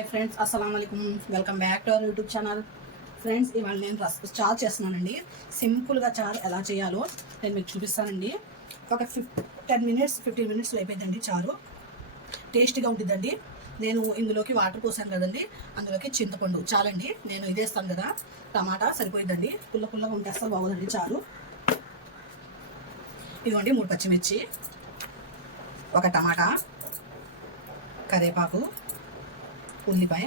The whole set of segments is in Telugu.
హాయ్ ఫ్రెండ్స్, అస్సలం అయికుం. Welcome back to our YouTube channel. Friends, ఇవాళ నేను చారు చేస్తున్నానండి. సింపుల్గా చారు ఎలా చేయాలో నేను మీకు చూపిస్తానండి. ఒక 10 మినిట్స్ 15 మినిట్స్లో అయిపోయిందండి చారు. టేస్టీగా ఉంటుందండి. నేను ఇందులోకి వాటర్ పోసాను కదండి, అందులోకి చింతపండు చాలండి. నేను ఇదేస్తాను కదా, టమాటా సరిపోయిందండి. పుల్లగా ఉంటే అస్సలు బాగోదండి చారు. ఇదిగోండి 3 పచ్చిమిర్చి, ఒక టమాటా, కరివేపాకు, ఉల్లిపాయ.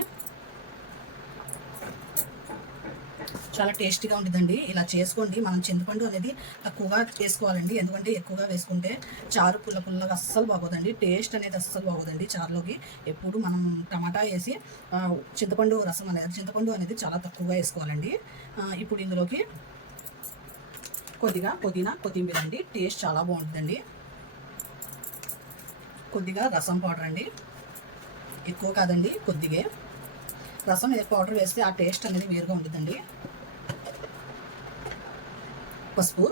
చాలా టేస్టీగా ఉంటుందండి. ఇలా చేసుకోండి. మనం చింతపండు అనేది తక్కువగా వేసుకోవాలండి, ఎందుకంటే ఎక్కువగా వేసుకుంటే చారు పుల్లగా అస్సలు బాగోదండి. టేస్ట్ అనేది అస్సలు బాగోదండి చారులోకి. ఎప్పుడు మనం టమాటా వేసి చింతపండు అనేది చాలా తక్కువగా వేసుకోవాలండి. ఇప్పుడు ఇందులోకి కొద్దిగా కొత్తిమీర అండి, టేస్ట్ చాలా బాగుంటుందండి. కొద్దిగా రసం పౌడర్ అండి, ఎక్కువ కాదండి, కొద్దిగా రసం పౌడర్ వేస్తే ఆ టేస్ట్ అనేది వేరుగా ఉంటుందండి. పసుపు,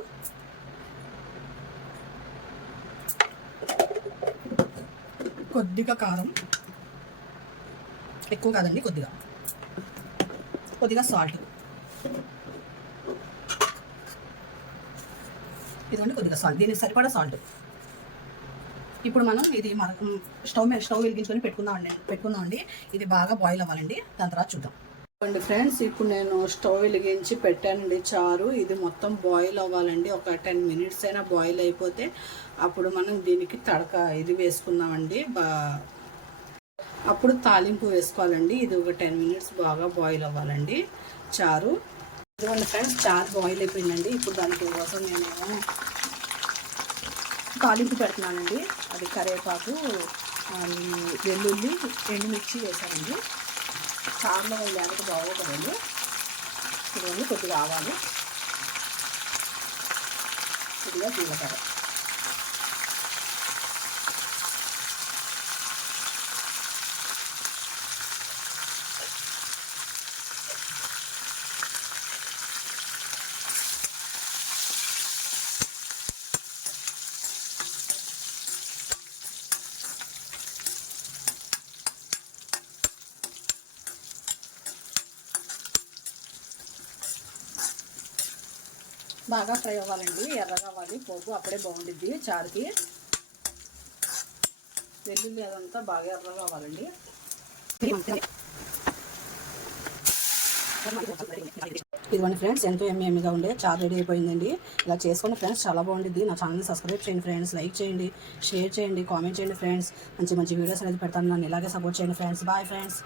కొద్దిగా కారం, ఎక్కువ కాదండి, కొద్దిగా సాల్ట్, ఇదిగోండి కొద్దిగా సాల్ట్, దీనికి సరిపడా సాల్ట్. ఇప్పుడు మనం ఇది స్టవ్ వెలిగించుకొని పెట్టుకుందామండి. ఇది బాగా బాయిల్ అవ్వాలండి, దాని తర్వాత చూద్దాం. ఫ్రెండ్స్, ఇప్పుడు నేను స్టవ్ వెలిగించి పెట్టానండి చారు. ఇది మొత్తం బాయిల్ అవ్వాలండి. ఒక 10 మినిట్స్ అయినా బాయిల్ అయిపోతే అప్పుడు మనం దీనికి ఇది వేసుకుందామండి. అప్పుడు తాలింపు వేసుకోవాలండి. ఇది ఒక 10 మినిట్స్ బాగా బాయిల్ అవ్వాలండి చారు. ఇదిగోండి ఫ్రెండ్స్, చారు బాయిల్ అయిపోయిందండి. ఇప్పుడు దానికి కోసం నేను తాలింపు పెడుతున్నానండి. అది కరివేపాకు, వెల్లుల్లి, ఎండుమిర్చి వేసానండి. చారులో లేకపోతే బాగోకదండి. ఇవన్నీ కొద్దిగా ఆవాలు, కొద్దిగా జీలకర్ర, బాగా ఫ్రై అవ్వాలండి. ఎర్రగా అవ్వాలి పోపు, అప్పుడే బాగుంటుంది చారుకి. వెల్లుల్లి అదంతా బాగా ఎర్రగా అవ్వాలండి. ఇదిగోండి ఫ్రెండ్స్, ఎంతో ఎమ్మెగా ఉండే చారు రెడీ అయిపోయిందండి. ఇలా చేసుకోండి ఫ్రెండ్స్, చాలా బాగుంటుంది. నా ఛానల్ని సబ్స్క్రైబ్ చేయండి ఫ్రెండ్స్, లైక్ చేయండి, షేర్ చేయండి, కామెంట్ చేయండి ఫ్రెండ్స్. మంచి వీడియోస్ అనేది పెడతాను. నన్ను ఇలాగే సపోర్ట్ చేయండి ఫ్రెండ్స్. Bye friends.